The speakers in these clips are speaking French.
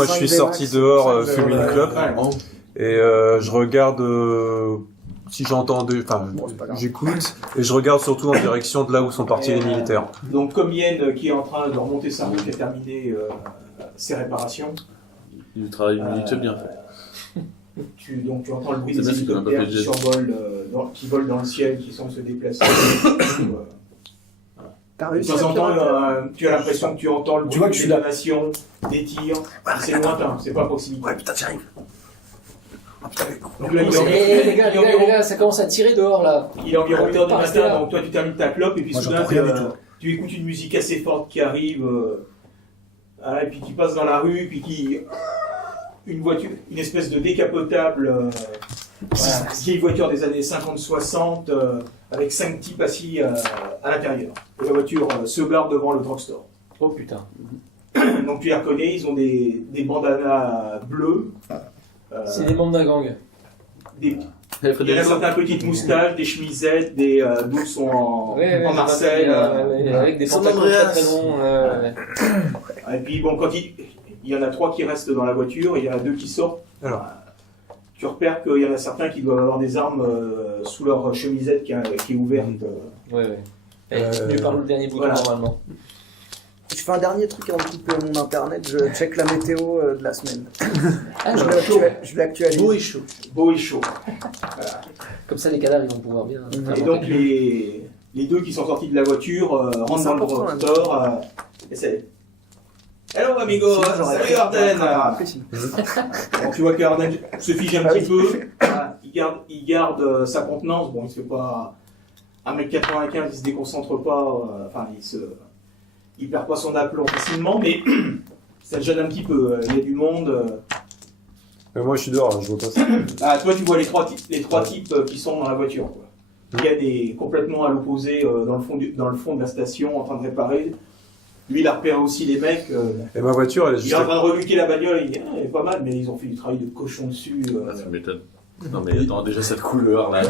Moi, je suis sorti dehors fumer une clope et je regarde si j'entends, j'écoute et je regarde surtout en direction de là où sont partis les militaires. Donc, comme Yen qui est en train de remonter sa route, qui a terminé ses réparations. Il travaille bien. Tu entends le bruit des hélicoptères qui survolent, qui volent dans le ciel, qui semblent se déplacer. De temps en temps, tu as l'impression que tu entends le bruit des détonations, des tirs. C'est lointain, c'est pas à proximité. Ouais, putain, j'arrive. Donc là, les gars, ça commence à tirer dehors là. Il est environ 8h du matin, donc toi tu termines ta clope et puis soudain tu écoutes une musique assez forte qui arrive, et puis qui passe dans la rue, puis une voiture, une espèce de décapotable, vieille voiture des années 50-60, avec 5 types assis à l'intérieur. Et la voiture se gare devant le drugstore. Oh putain. Donc tu les reconnais, ils ont des bandanas bleus. C'est des membres d'un gang. Il y a certaines petites moustaches, des chemisettes, d'autres sont en Marseille. Avec des pantalons très longs. Et puis bon, quand il y en a 3 qui restent dans la voiture, et il y en a 2 qui sortent. Alors. Tu repères qu'il y en a certains qui doivent avoir des armes sous leur chemisette qui est ouverte. Ouais. Elle est tenue par le dernier bouton normalement. Je fais un dernier truc avant de couper mon internet, je check la météo de la semaine. Je l'actualise. Beau et chaud. Beau et chaud. Voilà. Comme ça, les cadavres ils vont pouvoir bien. Et donc les 2 qui sont sortis de la voiture rentrent dans le drugstore et c'est. Hello amigo, salut Arden. Donc tu vois qu'Arden se fige un petit peu, il garde sa contenance, bon il se fait pas 1m95, il se déconcentre pas, il perd pas son aplomb facilement, mais ça le gêne un petit peu, il y a du monde. Mais moi je suis dehors, je vois pas ça. Toi tu vois les trois types qui sont dans la voiture, quoi. Il y a des complètement à l'opposé dans le fond de la station en train de réparer. Lui, il a repéré aussi les mecs. Et ma voiture, elle est juste. Il est en train de reluquer la bagnole, il dit elle est pas mal, mais ils ont fait du travail de cochon dessus. Ça m'étonne. Non, mais attends, déjà cette couleur là.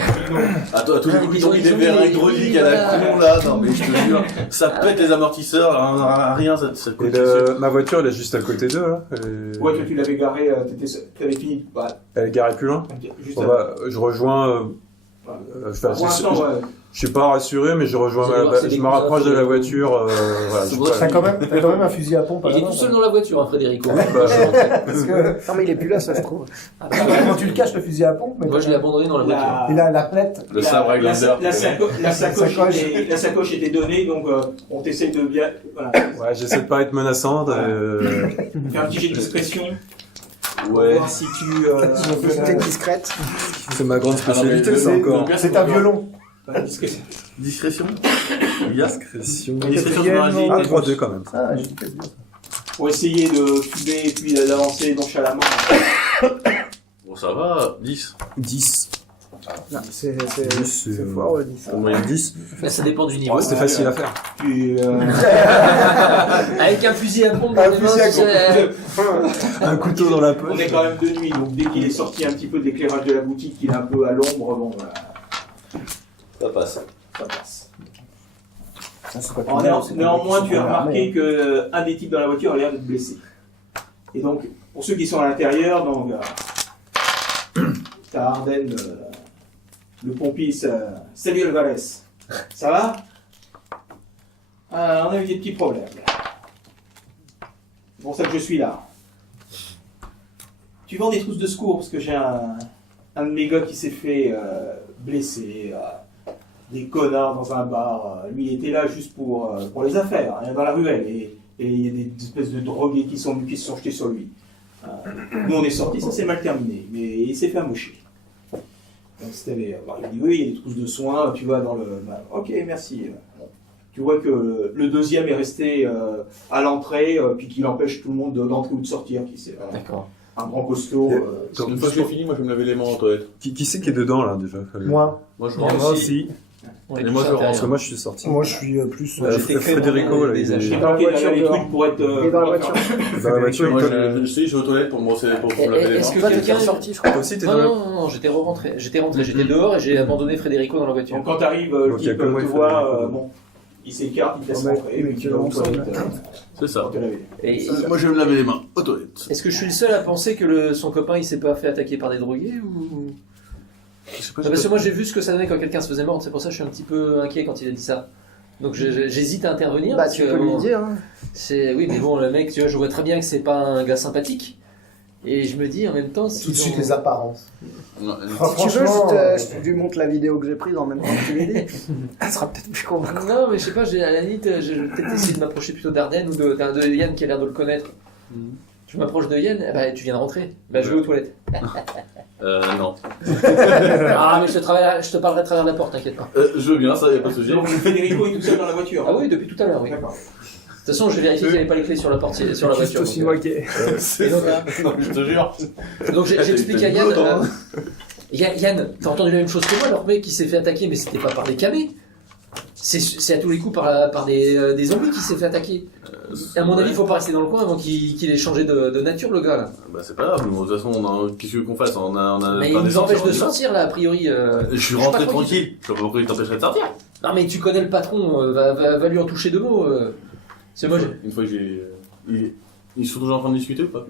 À tous les coups, ils ont mis des verres hydrauliques à la con là. Non, mais je te jure, ça pète les amortisseurs, rien, ça coûte. Ma voiture, elle est juste à côté d'eux là. Ouais, toi, tu l'avais garée, t'avais fini. Elle est garée plus loin. Je rejoins. Je suis pas rassuré, mais je me rapproche de la voiture. T'as quand même un fusil à pompe. Il est tout seul dans la voiture, Frédérico. Non, mais il est plus là, ça se trouve. Quand tu le caches, le fusil à pompe. Moi, je l'ai abandonné dans la voiture. Il a la plette. Le sabre Highlander. La sacoche était donnée, donc on t'essaye de bien. Voilà. Ouais, j'essaie de pas être menaçante. Fais un petit jet de discrétion. Ouais. Voir si tu. T'es discrète. C'est ma grande spécialité, ça encore. C'est un violon. Discrétion. Discrétion. Discrétion sur un 3-2 quand même. Ah, j'ai dit que bien. Pour essayer de fumer et puis d'avancer nonchalamment. Bon, ça va, 10. 10. C'est fort, 10. Au moyen 10. Ça dépend du niveau. C'était facile à faire. Avec un fusil à pompe dans les mains, Un couteau dans la On poche. est quand même de nuit, donc dès qu'il est sorti un petit peu de l'éclairage de la boutique, qu'il est un peu à l'ombre, bon, voilà. Ça passe. Ça passe. Ça, Néanmoins, tu as remarqué qu'un des types dans la voiture a l'air d'être blessé. Et donc, pour ceux qui sont à l'intérieur, donc, t'as Arden, le pompier, salut Alvarez. Ça va? On a eu des petits problèmes. C'est pour ça que je suis là. Tu vends des trousses de secours parce que j'ai un de mes gars qui s'est fait blesser. Des connards dans un bar. Lui, il était là juste pour les affaires, hein, dans la ruelle. Et il y a des espèces de drogués qui se sont jetés sur lui. Nous, on est sortis, ça s'est mal terminé. Mais il s'est fait amoucher. Donc, il dit oui, il y a des trousses de soins, tu vas dans le... Ok, merci. Tu vois que le deuxième est resté à l'entrée, puis qu'il empêche tout le monde d'entrer ou de sortir. D'accord. Un grand costaud. Une fois que j'ai fini, moi je vais me laver les mains en toilette. Qui c'est qui est dedans là déjà? Moi. Moi je Moi rentre. aussi. Et moi je rentre. Parce que moi je suis sorti. Moi, je suis plus. Frédérico, là, il J'ai est marqué derrière les trucs pour être... Il est dans la voiture. dans la voiture. Moi je suis aux toilettes pour me brosser pour me laver les Est-ce mains. que quelqu'un est sorti, je crois. Toi aussi, t'es Non, dans la... non, j'étais rentré, j'étais dehors et j'ai abandonné Frédérico dans la voiture. Donc quand t'arrives, le Donc, il y a type que moi te et voit, Frédérico. bon, il s'écarte, il te laisse Oh, mais- rentrer, et mais puis tu quel vas aux ensemble, toilettes. C'est ça. Pour te laver. Et Moi, je vais me laver les mains aux toilettes. est-ce que je suis le seul à penser que son copain il s'est pas fait attaquer par des drogués ou... Je sais pas, Parce que moi j'ai vu ce que ça donnait quand quelqu'un se faisait mordre, c'est pour ça que je suis un petit peu inquiet quand il a dit ça. Donc j'hésite à intervenir. Bah, parce tu que, peux lui bon, dire. Hein. Oui, mais bon, le mec, tu vois, je vois très bien que c'est pas un gars sympathique. Et je me dis en même temps. Tout de suite les apparences. Non, Si tu veux, Franchement, je lui montre la vidéo que j'ai prise en même temps que tu lui dis. Elle sera peut-être plus convaincante. Non, mais je sais pas, à la limite, je vais peut-être essayer de m'approcher plutôt d'Arden ou de Yann qui a l'air de le connaître. Je m'approche de Yann, bah tu viens de rentrer. Bah je vais aux toilettes. non. Ah, mais je te parlerai à travers la porte, t'inquiète pas. Je veux bien, ça, y a pas de souci. Donc Federico est tout seul dans la voiture. Ah oui, depuis tout à l'heure, oui. De D'accord. toute façon, je vais vérifier qu'il n'y avait pas les clés sur la portière, sur la Juste voiture. aussi donc, moqué. C'est donc, ça. Non, je te jure. Donc j'explique à Yann. Autant. Yann, t'as entendu la même chose que moi, leur mec qui s'est fait attaquer, mais c'était pas par des camés. C'est à tous les coups par des zombies qui s'est fait attaquer. À mon avis, il faut pas rester dans le coin avant qu'il ait changé de nature, le gars là. Bah, c'est pas grave, de toute façon, qu'est-ce qu'on fasse? On a Mais pas il des nous empêche sorties, de on y va. sortir là, a priori. Je suis pas rentré tranquille. tranquille. Je sais pas pourquoi il t'empêcherait de sortir. Non, mais tu connais le patron, va lui en toucher deux mots. C'est moi. Une fois que j'ai. Ils sont toujours en train de discuter ou pas?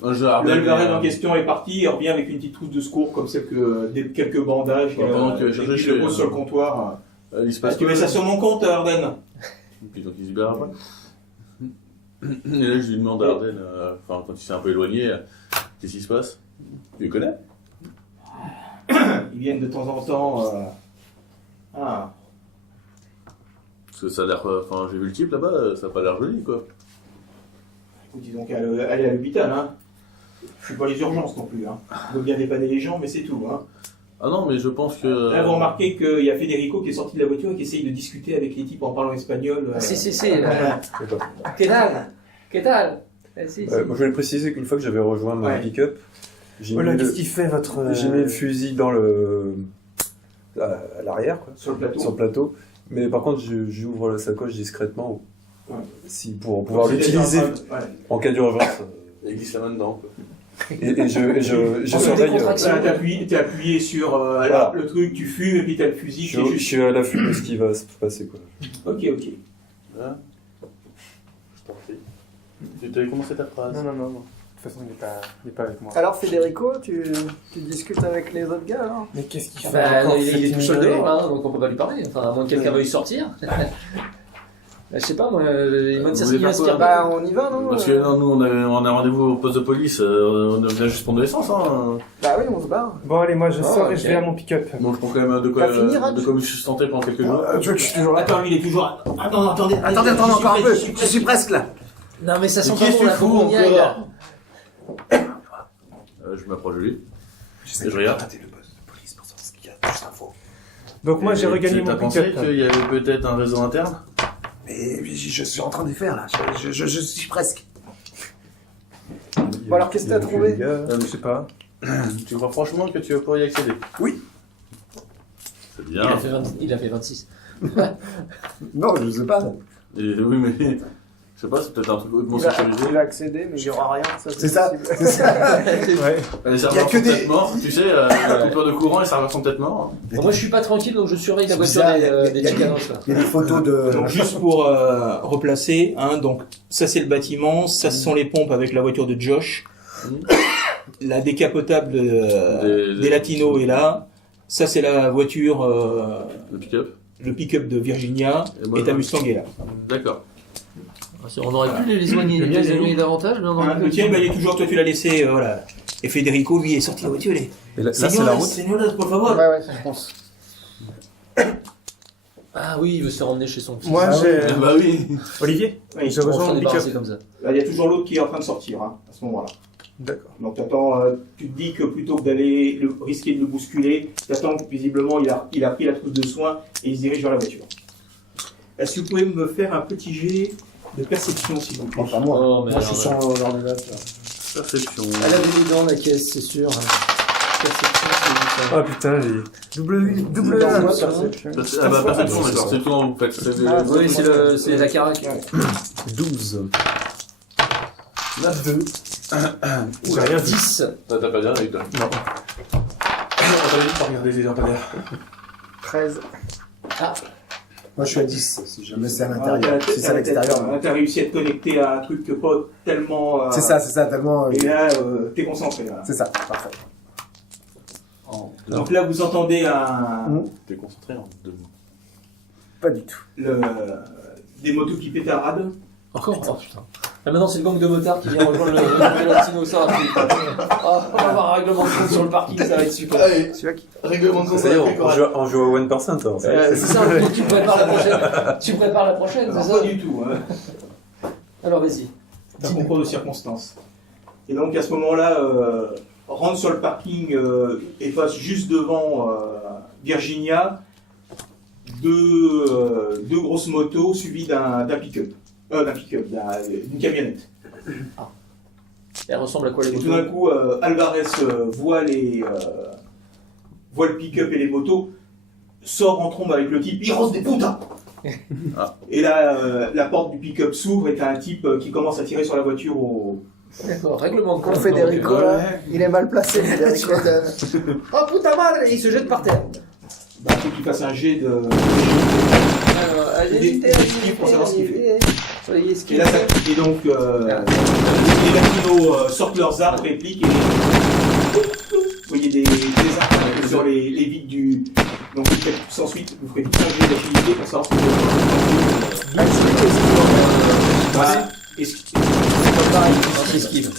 L'Alvarez en question est parti, il revient avec une petite trousse de secours comme celle que quelques bandages Pendant que je et cherchais, puis le pose sur le comptoir. Il se Parce passe que tu mets ça sur mon compte, Arden. Puis donc il se libère après. Et là je lui demande à Arden, enfin quand il s'est un peu éloigné, qu'est-ce qui se passe? Tu les connais? Ils viennent de temps en temps. Ah, Parce que ça a l'air. Enfin j'ai vu le type là-bas, ça a pas l'air joli quoi. écoute, ils ont qu'à aller à l'hôpital. Hein. Je suis pas les urgences non plus. Hein. On veut bien dépanner les gens, mais c'est tout. Hein. Ah non mais je pense que. Là, vous remarquez qu'il y a Federico qui est sorti de la voiture et qui essaye de discuter avec les types en parlant espagnol. Si. ¿Qué tal? ¿Qué tal? Si. Moi, je voulais préciser qu'une fois que j'avais rejoint mon Ouais. pick-up, j'ai Voilà, mis, qu'est-ce qu'il fait votre. j'ai mis le fusil dans à l'arrière, quoi, Sur le plateau. sur le plateau. Mais par contre, j'ouvre la sacoche discrètement Ouais. pour pouvoir Donc, c'est l'utiliser déjà en train de- ouais. en cas d'urgence. Il glisse la main dedans quoi. Et je On fait surveille. des contractions. Voilà, t'es appuyé sur Voilà. le truc, tu fumes et puis t'as le fusil qui est je juste. suis à l'affût de ce qui va se passer, quoi. Ok. Hein? Je t'en prie. Tu avais commencé ta phrase. Non. De toute façon, il est pas avec moi. Alors, Federico, tu discutes avec les autres gars alors? Mais qu'est-ce qu'il fait Bah, encore, il est cet tout seul immigré dehors, là, donc on peut pas lui parler. Enfin, à moins que quelqu'un veuille sortir. Je sais pas, moi, il Vous voulez faire quoi? Bah, on y va, non? Parce que non, nous on a rendez-vous au poste de police, on vient juste prendre de l'essence hein. Bah oui, on se barre. Bon, allez, moi je sors ok. et je vais à mon pick-up. Donc je prends quand même de quoi, T'as fini, Raj de quoi me sustenter pendant quelques jours. Tu vois que je suis toujours là? Attends, lui, il est toujours. Attendez, Attendez, encore un peu. Je suis presque là. Non, mais ça sent Mais pas qu'est-ce bon que la tu fous Bourgogne, encore là. Je m'approche de lui. Et je regarde. Donc moi j'ai Et regagné t'as mon pensé pick-up. qu'il y avait peut-être un réseau interne? Mais je suis en train de faire là. Je suis presque. Il Bon, alors, qu'est-ce que t'as trouvé? Je sais pas. Tu crois franchement que tu vas pouvoir y accéder? Oui. C'est Il bien. a fait 26. Non, je sais pas. Et, oui mais je sais pas, c'est peut-être un truc hautement Il va sécurisé. accéder, mais il n'y aura rien. C'est ça. possible. C'est ça. Ouais. Les serveurs sont peut-être morts, tu sais, la coupure de courant, les serveurs sont peut-être morts. Bon, moi, je suis pas tranquille, donc je surveille la C'est voiture bizarre, des il y a- Chicanos, là. Il y a des photos de. Donc juste pour replacer, hein, donc ça c'est le bâtiment, ça ce sont les pompes avec la voiture de Josh, la décapotable des Latinos est là, ça c'est la voiture, Le pick-up. le pick-up de Virginia, moi, et ta Mustang est là. D'accord. On aurait pu les éloigner davantage, mais on aurait Hein, pu. le tien, bah, il est toujours, toi tu l'as laissé, voilà. Et Federico, lui, est sorti de la voiture, il est... Et là, c'est la route. Señoras, por favor. Ouais, je pense. Ah oui, il veut se faire emmener chez son fils. Moi Ah j'ai. Ah bah oui. Olivier, Oui, je On va rejoins s'en mon débarrasser pick-up. comme ça. il y a toujours l'autre qui est en train de sortir, hein, à ce moment-là. D'accord. Donc t'attends, tu te dis que plutôt que d'aller risquer de le bousculer, t'attends que visiblement il a pris la trousse de soins et il se dirige vers la voiture. Est-ce que vous pouvez me faire un petit jet de perception, s'il vous plaît? Enfin, moi. Oh, Moi je suis sur l'ordinateur. Perception. Elle avait mis dans la caisse, c'est sûr. Perception, c'est Ah putain, j'ai. Double Dans moi, perception. perception. Ah bah perception, d'accord. C'est tout en fait. Ah, oui, c'est la carac. 12. 2. J'ai rien dit. 10. T'as pas bien avec toi. Non. Regardez les lampadaires. 13. Moi, je suis à 10, si jamais c'est à Ah, l'intérieur. Si c'est à l'extérieur. T'as réussi à te connecter à un truc que pas tellement. C'est ça, tellement. Et là, t'es concentré. Là. C'est ça, parfait. Donc là, vous entendez un. T'es concentré en 2 mots. Pas du tout. Des motos qui pétaradent. Encore? Oh putain. Là maintenant c'est le gang de motards qui vient rejoindre le Latino, ça va plus. Oh, on va avoir un règlement de compte sur le parking, ça va être super. Allez, Celui-là qui... règlement de compte. Ça y est, on joue à 1%. Hein, C'est ça, donc tu prépares la prochaine. Tu prépares la prochaine, c'est Pas ça? du tout. Hein. Alors vas-y. C'est un concours de circonstances. Et donc à ce moment-là, rentre sur le parking et passe juste devant Virginia deux grosses motos suivies d'un pick-up. D'une camionnette. Elle ressemble à quoi les Et tout motos? d'un coup, Alvarez voit le pick-up et les motos, sort en trombe avec le type, Hiros des putas. Et là, la porte du pick-up s'ouvre et t'as un type qui commence à tirer sur la voiture au... D'accord, règlement de compte. Con Federico, là, il est mal placé, Federico. Oh putain mal, il se jette par terre. Bah, il faut qu'il fasse un jet de... Allez, pour savoir ce qu'il fait. Soyez Et, là, et donc, les latinos sortent leurs armes, répliquent, et vous voyez des armes sur les vides du... Donc vous faites tous ensuite, vous ferez tout un jet d'agilité pour savoir ce que vous faites. Esquive.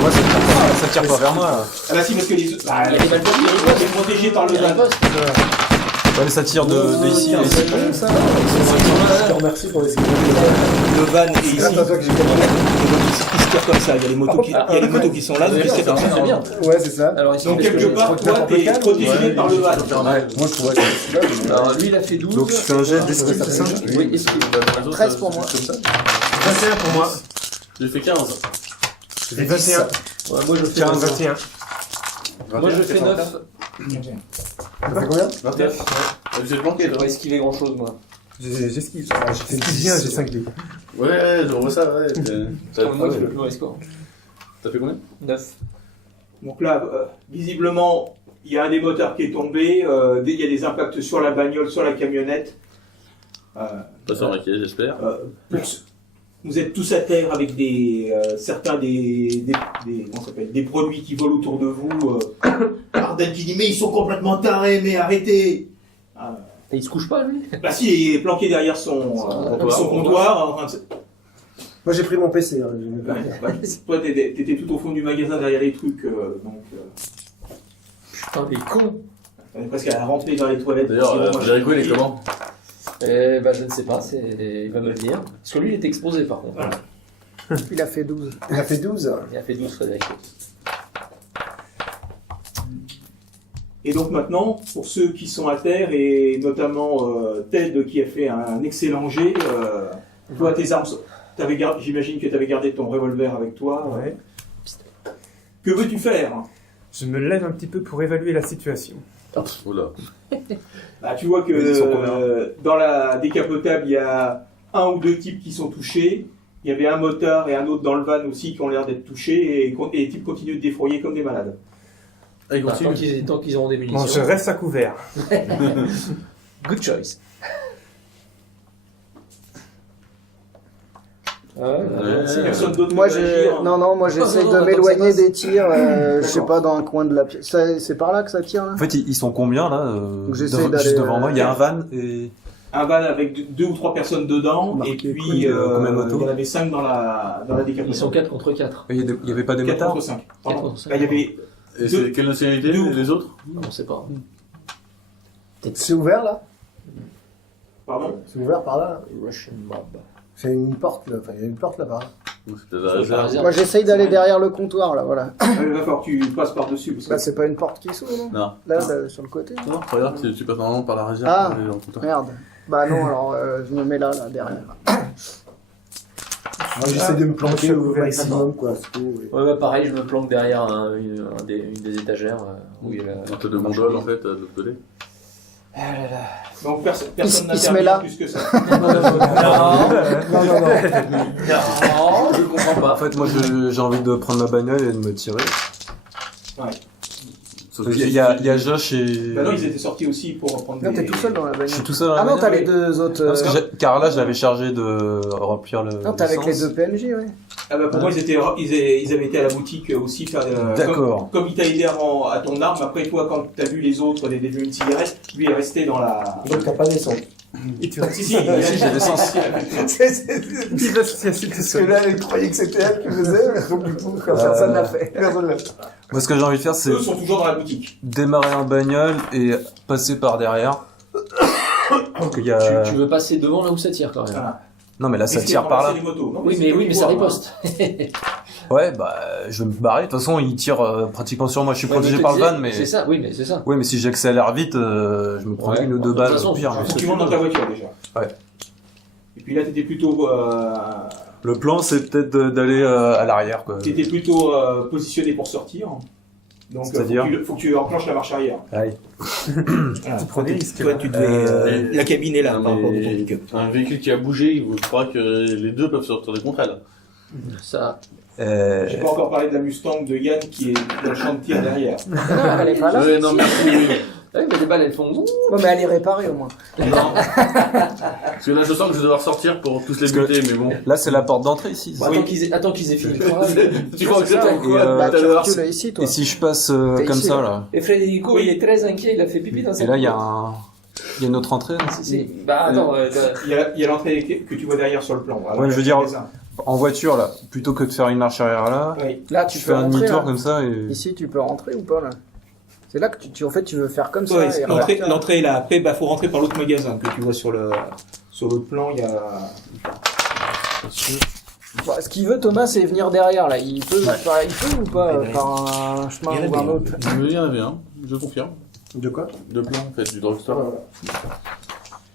Moi, ça tire pas vers moi. Là. Ah bah si, parce que les... Il y a des balles est protégé par le Il y a un van. poste. Ouais, mais ça tire de ici à ici. Je te remercie pour les Le van est ici. Grâce à toi que j'ai Et donc il se tire comme ça, il y a les motos qui sont là, donc il se tire comme ça. C'est bien. Ouais, c'est ça. Alors, ici, Donc quelque part, toi, t'es protégé par le van. Moi, je trouvais que c'était celui-là. Alors, lui, il a fait 12. Donc je fais un jet d'esquive, c'est ça? Oui, esquive. 13 pour moi. 21 pour moi. J'ai fait 15. J'ai fait 21. Ouais, moi, je fais 15, 9. 21. Moi, je fais 9. Ça fait combien 29. Vous êtes planqué, Je toi. dois esquiver grand chose, moi. J'esquive. J'ai fait 10, j'ai 5 livres. Ouais, je revois ça, ouais. C'est moi qui fais le plus haut score. T'as fait combien 9. Donc là, visiblement, il y a un des moteurs qui est tombé, il y a des impacts sur la bagnole, sur la camionnette. Pas sur maquillé, j'espère. Vous êtes tous à terre avec certains des produits qui volent autour de vous. Arden qui dit mais ils sont complètement tarés, mais arrêtez. Et il se couche pas, lui? Bah si, il est planqué derrière son comptoir. En train de... Moi, j'ai pris mon PC. Hein, Toi, t'étais tout au fond du magasin derrière les trucs, donc Putain, les cons. on est presque à rentrer dans les toilettes. D'ailleurs, Federico, il est comment? Eh ben, je ne sais pas, il va me le dire. Parce que lui, il est exposé, par contre. Il a fait 12. Il a fait 12. Il a fait 12, Frédéric. Et donc maintenant, pour ceux qui sont à terre, et notamment Ted qui a fait un excellent jet, toi, tes armes, j'imagine que tu avais gardé ton revolver avec toi. Ouais. Que veux-tu faire? Je me lève un petit peu pour évaluer la situation. Oula. Bah, tu vois que dans la décapotable, il y a un ou deux types qui sont touchés. Il y avait un motard et un autre dans le van aussi qui ont l'air d'être touchés, et les types continuent de défroyer comme des malades. Ah, il continue. Tant qu'ils auront des munitions. Bon, je reste à couvert. Good choice. Si personne d'autre Moi, ne veut agir, moi j'essaie non, de attends, m'éloigner ça passe. des tirs, je sais pas, dans un coin de la pièce. C'est par là que ça tire, là En fait, ils sont combien là j'essaie juste d'aller, devant moi, il y a un van et. un van avec 2 ou 3 personnes dedans, Marqué et puis cool, il combien de motos y en avait 5 dans la décapotable. Ils sont 4 contre 4. Il y avait pas des 4 motards contre 5. 4 contre 5. Là, il y avait Et c'est quelle nationalité, les autres? On sait pas. C'est ouvert, là Pardon. C'est ouvert par là. Russian mob. C'est une porte, là. Enfin, il y a une porte là-bas. C'était la réserve. Moi j'essaye d'aller derrière le comptoir, là, voilà. Il va falloir que tu passes par-dessus. Parce que... Là, c'est pas une porte qui s'ouvre, non Non. Là, sur le côté. Non, regarde, tu passes normalement par la réserve. Ah. pour aller dans le comptoir. Merde. Bah non, alors je me mets là, derrière. Moi, j'essaie de me planquer je suis au ouvert. maximum, quoi. c'est tout, oui. Ouais, bah pareil, je me planque derrière une des étagères où il y a la... Un peu de gondole, en fait, de l'autre côté. Ah là là. Donc personne il se met n'intervient là. plus que ça. Non, Non. je comprends En pas. fait, moi j'ai envie de prendre ma bagnole et de me tirer. Il y a Josh et... Bah non, ils étaient sortis aussi pour prendre Non, des... t'es tout seul dans la bagnole. Je suis tout seul dans la Ah non, t'as bagnole. les deux autres. Parce que Carla, je l'avais chargé de remplir le. Non, t'es avec les l'essence. deux PNJ, ouais. Ah bah pour moi, ils avaient été à la boutique aussi faire... D'accord. Comme il t'a aidé à ton arme, après toi, quand t'as vu les autres des une cigarette, lui est resté dans la... Donc t'as pas d'essence. Et tu Si, si, il Si, j'ai l'essence. il va se casser tout Parce que seul. là, elle croyait que c'était elle qui faisait, donc du coup, Personne l'a fait. Personne l'a fait. Moi, ce que j'ai envie de faire, c'est Eux sont toujours dans la boutique. démarrer en bagnole et passer par derrière. Il y a... Tu veux passer devant là où ça tire quand même. Voilà. Non, mais là, ça Est-ce tire qu'ils par là. ramassaient les motos Non, Oui, c'est mais comme ça toi, riposte. Ouais, bah, je vais me barrer. De toute façon, il tire pratiquement sur moi. Je suis Ouais, protégé mais par je le te van, mais... disais, c'est ça, oui, mais c'est ça. Oui, mais si j'accélère vite, je me prends Ouais. une ou deux De toute balles façon, au pire. je- Faut que tu montes dans ta voiture déjà. Ouais. Et puis là, t'étais plutôt, Le plan, c'est peut-être d'aller à l'arrière, quoi. positionné pour sortir. Donc, C'est-à-dire faut que tu enclenches la marche arrière. Aïe. Tu prends des risques, Toi, là. tu devais. La cabine est là, Non, par rapport à ton mais pick-up. un véhicule qui a bougé, je crois que les deux peuvent se retourner contre elle. Ça. J'ai pas encore parlé de la Mustang de Yann qui est dans le champ de tir derrière. Non, elle est pas là. Ouais, non, merci. Oui. Oui, mais les balles elles font. Ouais, mais elle est réparée au moins. Non. Parce que là, je sens que je vais devoir sortir pour tous les Parce que- buter, mais bon. Là, c'est la porte d'entrée, ici. Bon, attends qu'ils aient fini le travail. Tu crois que c'est ça, toi et, quoi euh, Bah, tout à tu l'heure recules ici, toi. Et si je passe T'es comme ici, ça, là. là. Et Federico, il est très inquiet, il a fait pipi dans sa Et là, il y a une autre entrée, là. Si, si. Bah attends, Il y a l'entrée que tu vois derrière sur le plan. Voilà. Ouais, je veux dire- C'est ça. En voiture, là. Plutôt que de faire une marche arrière, là. Oui. Là, tu Je peux fais un rentrer. demi-tour là. comme ça et... Ici, tu peux rentrer ou pas, là? C'est là que en fait, tu veux faire comme ça. Ouais, et l'entrée est là. Après, faut rentrer par l'autre magasin que tu vois sur l'autre plan. Il y a. Bon, ce qu'il veut, Thomas, c'est venir derrière, là. Il peut ou pas, par un chemin ou un autre? Il y en avait un, je confirme. De quoi? De plan, en fait, du drugstore.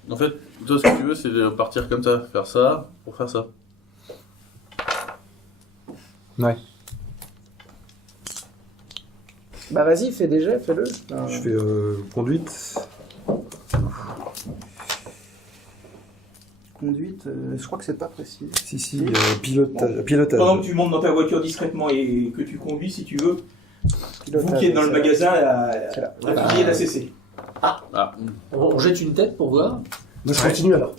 En fait, toi, ce que tu veux, c'est de partir comme ça, faire ça, pour faire ça. Ouais. Bah, vas-y, fais-le. Je fais conduite. Conduite, je crois que c'est pas précis. Si, pilotage. Pendant que tu montes dans ta voiture discrètement et que tu conduis, si tu veux, Pilotage, vous qui êtes dans le c'est magasin, C'est là. la fille est la CC. Ah, on jette une tête pour voir. Donc je continue alors.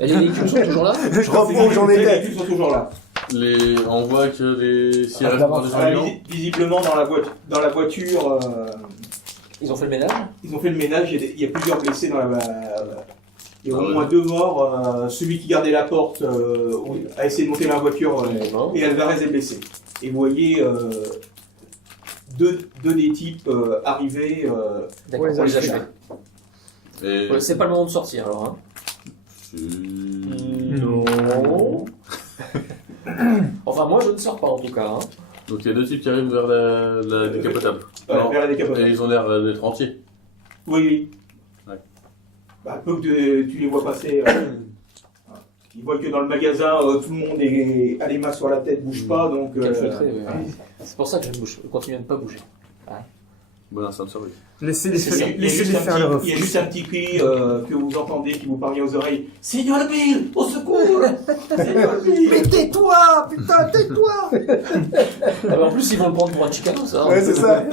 Et les véhicules sont toujours là. Je reprends où j'en Les étais. véhicules sont toujours là. on voit que les s'il Ah, reste d'avant. par des Ah, avions. visiblement, dans la voiture, Ils ont fait le ménage. ils ont fait le ménage. Il y a plusieurs blessés dans la. Il y a au moins 2 morts. Celui qui gardait la porte a essayé de monter dans la voiture et Alvarez est blessé. Et vous voyez deux des types arriver D'accord, Ouais, pour les les achever. Et... Ouais, c'est pas le moment de sortir alors. Hein. Non. Enfin, moi je ne sors pas en tout cas. Hein. Donc il y a deux types qui arrivent vers la décapotable. Non. vers la décapotable. Et ils ont l'air d'être entiers. Oui, oui. Ouais. Bah, peu que tu les vois passer. Ils voient que dans le magasin, tout le monde a les mains sur la tête, bouge pas, donc. Calfeutré, ouais. C'est pour ça que je continue à ne pas bouger. Bon instant de survie. Laissez-les C'est ça. Il y a faire juste leur il y a juste un petit cri que vous entendez qui vous parvient aux oreilles. Seigneur Bill, au secours Seigneur Bill. Mais tais-toi! Putain, tais-toi! Ah, bah, en plus, ils vont le prendre pour un chicano, ça. Ouais, c'est ça.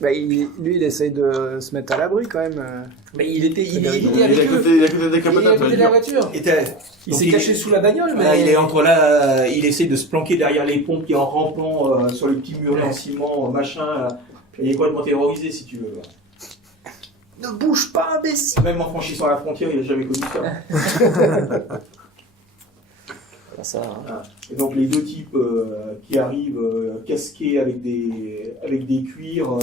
Bah, lui, il essaye de se mettre à l'abri quand même. Mais il était Il avec est à eux. côté de la Il est à décapotable. côté de la voiture. Il Il s'est caché sous la bagnole, Voilà, mais. il est entre là, il essaie de se planquer derrière les pompes et en rampant sur les petits murets en ciment, machin. Il est complètement terrorisé si tu veux. Ne bouge pas, imbécile! Même en franchissant la frontière, il n'a jamais connu ça. Ah, ça, hein. Et donc les deux types qui arrivent casqués avec des cuirs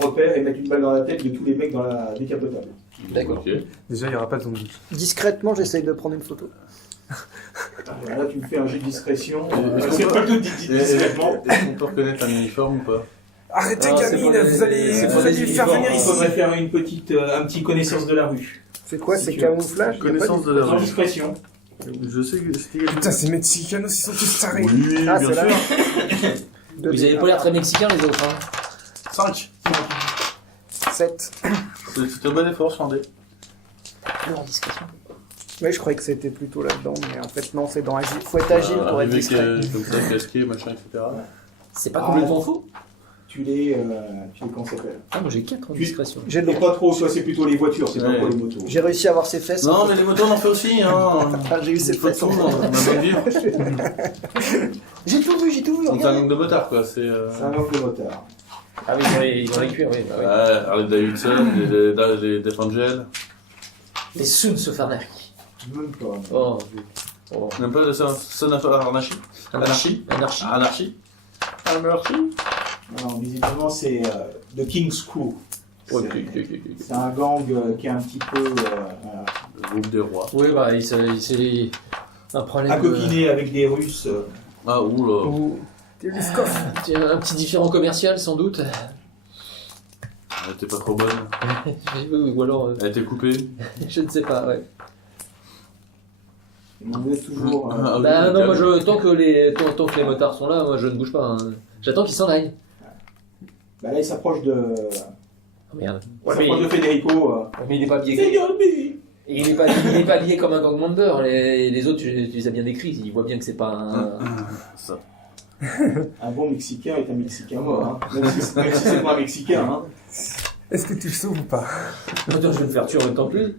repèrent et mettent une balle dans la tête de tous les mecs dans la décapotable. D'accord. Ok. Déjà, il n'y aura pas de zombie. Discrètement, j'essaye de prendre une photo. Là, tu me fais un jet de discrétion. Et- C'est pas tout discrètement. Est-ce qu'on peut reconnaître un uniforme ou pas? Arrêtez, Ah, c'est gamine, pas des- vous allez c'est vous pas allez des lui faire uniformes. venir Il ici. faudrait faire un petit connaissance de la rue. C'est quoi, Si c'est tu veux. camouflage? Connaissance de la Sans rue. discrétion. Je sais que c'était Putain, ces Mexicanos, ils sont tous tarés. Oui, Ah, bien c'est là. sûr. Vous avez pas l'air très mexicain, les autres. Hein. 5. 7. C'est un bon effort, Sandé. Alors, discrétion. Oui, je croyais que c'était plutôt là-dedans, mais en fait, non, c'est dans agile. Faut être agile pour être Arriver discret. comme ça, casqué, machin, etc. C'est pas complètement faux. Tu les comment ça s'appelle? Ah, moi j'ai 4 en discrétion. J'ai Mais pas trop, soit c'est plutôt les voitures, c'est pas Ouais. pour les motos. J'ai réussi à avoir ses fesses. Non, mais les motos, on en fait aussi, hein. J'ai eu ses Faut fesses. tout, on a beau dire. J'ai tout vu, j'ai tout vu. Donc c'est un regarde. gang de motards, quoi. C'est. C'est un manque de motard. Ah oui, ils ont les cuirs, oui. Bah, Ouais, oui. Harley Davidson, les Death Angel. Les Sons of Anarchy. Même pas. Oh, oh. Même pas de Son of Anarchy. Anarchie. Anarchie. Anarchy. Non, visiblement, c'est The King's Crew. C'est Ok. c'est un gang qui est un petit peu voilà, Le groupe des rois. Oui, bah, c'est un problème. à coquiner avec des Russes. Ah, oula. Ou- Un petit différent commercial, sans doute. Elle était pas trop bonne. Ou alors, Elle était coupée. je ne sais pas, ouais. Vous êtes toujours. Ah, oui, Bah non, moi calme. tant que les motards sont là, moi je ne bouge pas. Hein. J'attends qu'ils s'en aillent. Bah là, il s'approche de. Oh merde. Il s'approche de Federico. Mais il n'est pas habillé. Seigneur B. Il n'est pas habillé comme un gang member. Les autres, tu les as bien décrits. Ils voient bien que c'est pas un. Ça. Un bon Mexicain est un Mexicain mort. Hein. Même si c'est pas un Mexicain. Hein. Est-ce que tu le sauves ou pas? Attends, je vais me faire tuer en même temps que lui.